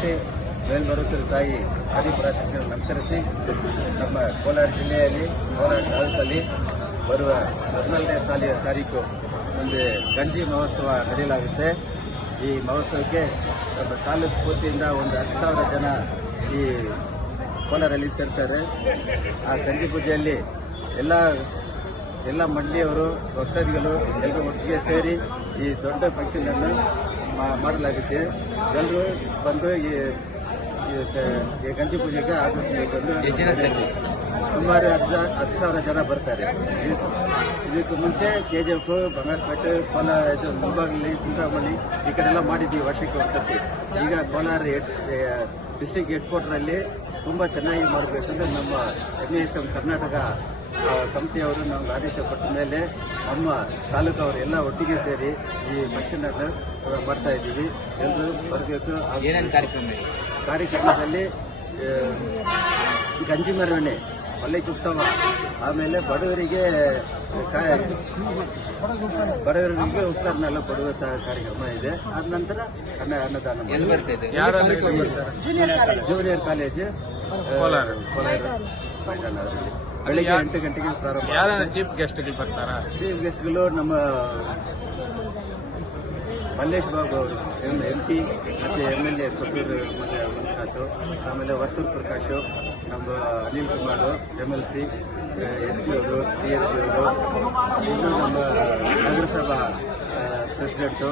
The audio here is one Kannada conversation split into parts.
ನಡೆಸಿ ಮೇಲ್ಬರುತ್ತಿರುವ ತಾಯಿ ಆದಿಪರಾಶಕ್ತಿಯನ್ನು ನಮಸ್ಕರಿಸಿ ನಮ್ಮ ಕೋಲಾರ ಜಿಲ್ಲೆಯಲ್ಲಿ ಕೋಲಾರ ತಾಲೂಕಲ್ಲಿ ಬರುವ 14ನೇ ತಾರೀಕು ಒಂದು ಗಂಜಿ ಮಹೋತ್ಸವ ನಡೆಯಲಾಗುತ್ತೆ. ಈ ಮಹೋತ್ಸವಕ್ಕೆ ನಮ್ಮ ತಾಲೂಕು ಪೂರ್ತಿಯಿಂದ ಒಂದು 10,000 ಜನ ಈ ಕೋಲಾರಲ್ಲಿ ಸೇರ್ತಾರೆ. ಆ ಗಂಜಿ ಪೂಜೆಯಲ್ಲಿ ಎಲ್ಲ ಮಂಡಳಿಯವರು ಭಕ್ತಾದಿಗಳು ಎಲ್ಲರೂ ಒಟ್ಟಿಗೆ ಸೇರಿ ಈ ದೊಡ್ಡ ಫಂಕ್ಷನ್ ಅನ್ನು ಮಾಡಲಾಗುತ್ತೆ. ಎಲ್ಲರೂ ಬಂದು ಈ ಗಂಜಿ ಪೂಜೆಗೆ ಆಗಮಿಸಬೇಕೆಂದು ಸುಮಾರು 10,000 ಜನ ಬರ್ತಾರೆ. ಇದಕ್ಕೂ ಮುಂಚೆ KGF, ಬಂಗಾರಪೇಟೆ, ಕೋಲಾರ, ಮುಳಬಾಗಿಲು, ಸಿಂಗಾಮಣಿ ಈ ಕಡೆ ಎಲ್ಲ ಮಾಡಿದ್ದೀವಿ ವರ್ಷಕ್ಕೆ ಒಂದ್ಸತಿ. ಈಗ ಕೋಲಾರ ಡಿಸ್ಟ್ರಿಕ್ಟ್ ಹೆಡ್ ಕ್ವಾರ್ಟರಲ್ಲಿ ತುಂಬ ಚೆನ್ನಾಗಿ ಮಾಡಬೇಕಂದ್ರೆ ನಮ್ಮ MASM ಕರ್ನಾಟಕ ಕಂಪ್ನಿಯವರು ನಮ್ಗೆ ಆದೇಶ ಕೊಟ್ಟ ಮೇಲೆ ನಮ್ಮ ತಾಲೂಕವರು ಎಲ್ಲ ಒಟ್ಟಿಗೆ ಸೇರಿ ಈ ಫಂಕ್ಷನ್ ಅನ್ನು ಮಾಡ್ತಾ ಇದ್ದೀವಿ. ಎಲ್ಲರೂ ಬರಬೇಕು. ಕಾರ್ಯಕ್ರಮದಲ್ಲಿ ಗಂಜಿ ಮೆರವಣಿಗೆ, ಪಲ್ಲಕ್ಕಿ ಉತ್ಸವ, ಆಮೇಲೆ ಬಡವರಿಗೆ ಉಪಕರಣ ಕೊಡುವ ಕಾರ್ಯಕ್ರಮ ಇದೆ. ಆದ ನಂತರ ಅನ್ನದಾನ ಜೂನಿಯರ್ ಕಾಲೇಜ್ ಕೋಲಾರ ಮೈದಾನದಲ್ಲಿ ಬೆಳಿಗ್ಗೆ 8 ಗಂಟೆಗೆ ಪ್ರಾರಂಭ. ಚೀಫ್ ಗೆಸ್ಟ್ಗಳು ಬರ್ತಾರಾ? ಚೀಫ್ ಗೆಸ್ಟ್ಗಳು ನಮ್ಮ ಮಲ್ಲೇಶ್ ಬಾಬು ಅವರು MP ಮತ್ತು MLA ಕೊಟ್ಟೂರು ಮಂಜುನಾಥ್, ಆಮೇಲೆ ವರ್ತೂರು ಪ್ರಕಾಶ್, ನಮ್ಮ ಅನಿಲ್ ಕುಮಾರ್ MLC, SP ಅವರು, DSP ಅವರು, ಇನ್ನು ನಮ್ಮ ನಗರಸಭಾ ಪ್ರೆಸಿಡೆಂಟು,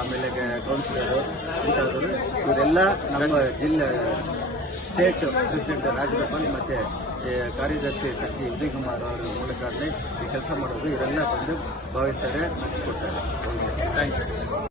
ಆಮೇಲೆ ಕೌನ್ಸಿಲರು ಇಂಥವರು ಇವರೆಲ್ಲ ನಮ್ಮ ಜಿಲ್ಲೆ ಸ್ಟೇಟ್ ಪ್ರೆಸಿಡೆಂಟ್ ರಾಜಗೋಪಾಲ್ ಮತ್ತು ಕಾರ್ಯದರ್ಶಿ ಶಕ್ತಿ ಉದಯ್ ಕುಮಾರ್ ಅವರ ಮೂಲಕ ಈ ಕೆಲಸ ಮಾಡೋದು ಇವರೆಲ್ಲ ಬಂದು ಭಾವಿಸ್ತಾರೆ, ನಡೆಸಿಕೊಡ್ತಾರೆ. Thank you.